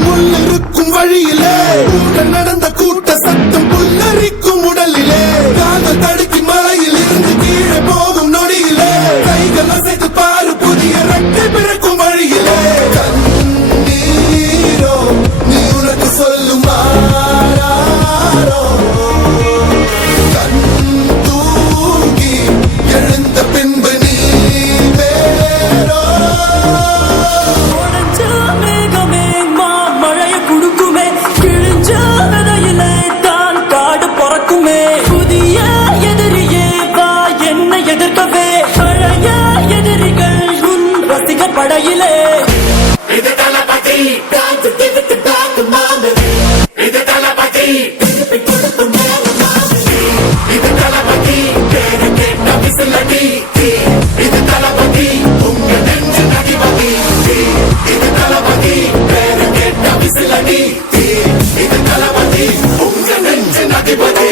முள்ளிருக்கும் வழியிலே நடந்த கூட்ட சத்தம் புல்லரிக்கும் உடலிலே காதல் தடுக்கி மலையில் இருந்து கீழே போகும் நொடியிலே கைகள் அசைத்து பாரு புதிய ரெக்கை பிறக்கும் வழியிலே கண்ணீரோ நீ உனக்கு சொல்லும் ஆராரோ கண் தூங்கி எழுந்த பின்பு நீ வேறோ படையிலே இது தளபதி டான்ஸ் திவித்து பாக்கு மாமு இது தளபதி திருப்பி கொடுத்து மாமு இது தளபதி பேரு கேட்ட விசிலடி இது தளபதி உங்க நெஞ்சு நதிபதி இது தளபதி பேரு கேட்ட விசிலடி இது தளபதி உங்க நெஞ்சு நதிபதி